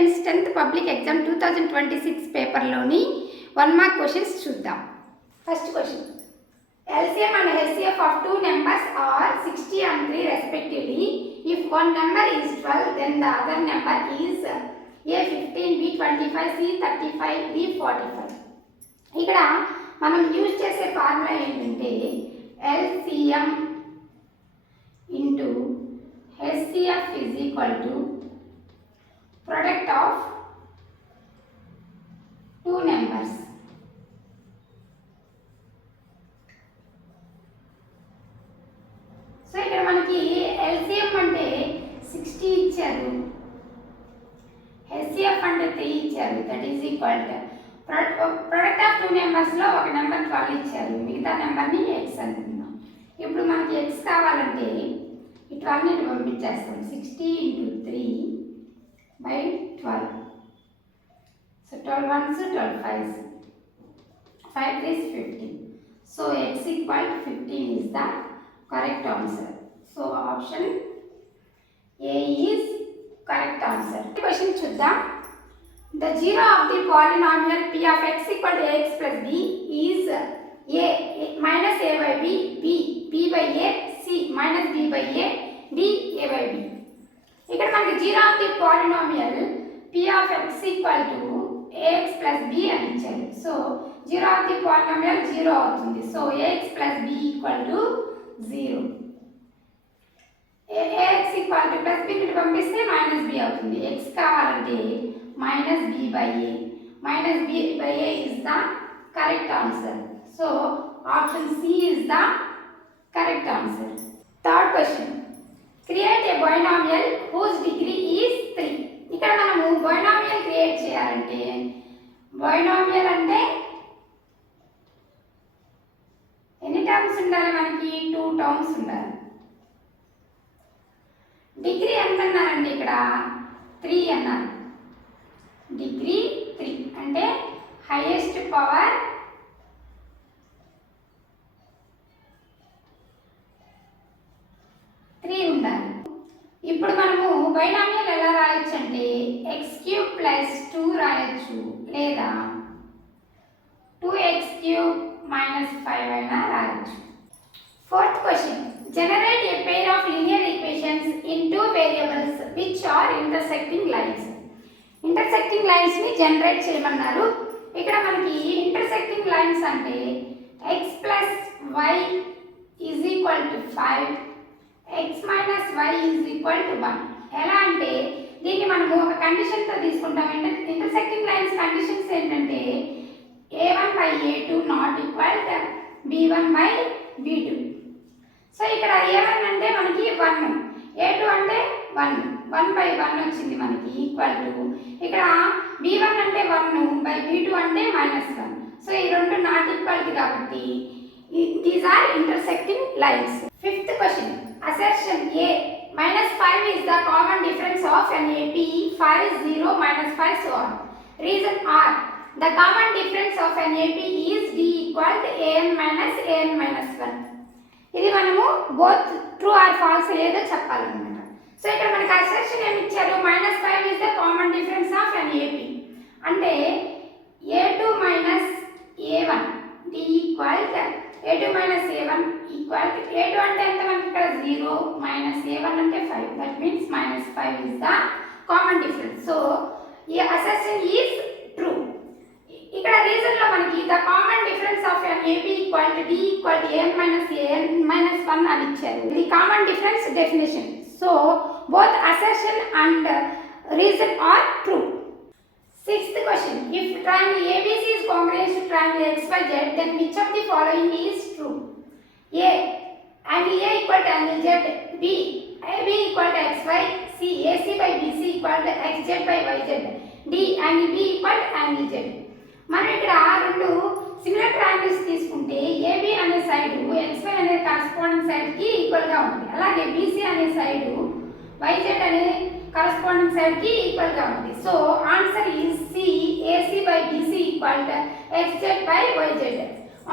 Students 10th public exam 2026 పేపర్లోని 1 mark questions చూద్దాం. First question, LCM and HCF of two numbers are 60 and 3 respectively. If one number is 12, then the other number is A15, B25, C35, D45. ఇక్కడ మనం యూజ్ చేసే ఫార్ములా ఏంటంటే LCM into HCF is equal to product of two numbers. So ఇక్కడ మనకి LCM అంటే 60 ఇచ్చారు, HCF అంటే 3 ఇచ్చారు, that is equal to product of two నెంబర్స్లో ఒక నెంబర్ 12 ఇచ్చారు, మిగతా నెంబర్ని ఎక్స్ అనుకుందాం. ఇప్పుడు మనకి ఎక్స్ కావాలంటే ఈ 12ని పంపించేస్తాం. 60 into 3 by 12. So 12 ones, 12 fives, 5 3s 15. So x equal to 15 is the correct answer. So option A is correct answer. Question చూద్దాం. The zero of the polynomial p of x equal to ax plus b is a minus a by b, b by a, c minus b by a, d a by b. ఇక్కడ మనకి zero of the polynomial p of x equal to ax plus b అని ఇచ్చారు. So zero of the polynomial 0 అవుతుంది. So ax plus b equal to 0. ax equal to plus b ని పంపిస్తే minus b అవుతుంది. x కావాలంటే minus b by a. Minus b by a is the correct answer. So option C is the correct answer. Third question. Create a binomial whose degree is 3. ఇక్కడ మనము binomial create చేయాలంటే binomial అంటే ఎన్ని టర్మ్స్ ఉండాలి? మనకి 2 టర్మ్స్ ఉండాలి. డిగ్రీ ఎంత అన్నారంటే ఇక్కడ 3 అన్నారు. డిగ్రీ 3 అంటే హైయెస్ట్ పవర్ 3 ఉండాలి. ఇప్పుడు మనము బైనామియల్ ఎలా రాయొచ్చు అంటే x³ + 2 రాయొచ్చు, లేదా 2x³ - 5 అయినా రాయొచ్చు. Fourth question, generate a pair of linear equations in two variables which are intersecting lines. Intersecting lines ని జనరేట్ చేయమన్నారు. ఇక్కడ మనకి ఇంటర్సెక్టింగ్ లైన్స్ అంటే x + y is equal to 5, x minus y is equal to 1. ఎలా అంటే దీన్ని మనము ఒక కండిషన్తో తీసుకుంటాం. ఇంటర్సెక్టింగ్ లైన్స్ కండిషన్స్ ఏంటంటే a1 by a2 not equal to b1 by b2. So ఇక్కడ a1 అంటే మనకి 1, a2 అంటే 1 by 1 వచ్చింది మనకి ఈక్వల్ టు, ఇక్కడ b1 అంటే 1 by b2 అంటే -1. సో ఈ రెండు నాట్ ఈక్వల్ కాబట్టి these are intersecting lines. Fifth question, assertion A -5 is the common difference of an AP 5 0 -5 so on. Reason R, the common difference of an AP is D equal to an minus 1. ఇది మనము both true or false ఏదో చెప్పాలన్నమాట. సో ఇక్కడ మనకి అసర్షన్ ఏమి ఇచ్చారు? -5 is the common difference of an AP అంటే a2 minus a1 D equal to a2 minus a1 equal to a2 అంటే ఎంత మనకి ఇక్కడ 0 minus a1 అంటే 5, that means -5 is the common difference. So ఈ అసర్షన్ ఈజ్ ట్రూ. ఇక్కడ రీజన్ లో మనకి the common difference of an AP equal to D equal to an minus 1 అని ఇచ్చారు. ఇది common difference definition. So both assertion and reason are true. Sixth question, if triangle ABC is congruous to triangle XYZ, then which of the following is true? A, angle A equal to angle Z, B, AB equal to XY, C, AC by BC equal to XZ by YZ, D, angle B equal to angle Z. మనం ఇక్కడ రెండు similar triangles తీసుకుంటే AB అనే side XY అనే corresponding side కి ఈక్వల్ గా ఉంటుంది, అలాగే BC అనే సైడ్ YZ అనే కరస్పాండింగ్ సైడ్ కి ఈక్వల్ గా ఉంటుంది. So answer is C, AC by BC equal to XZ by YZ.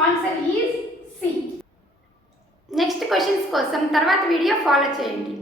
Answer is C. Next questions కోసం తర్వాత వీడియో ఫాలో చేయండి.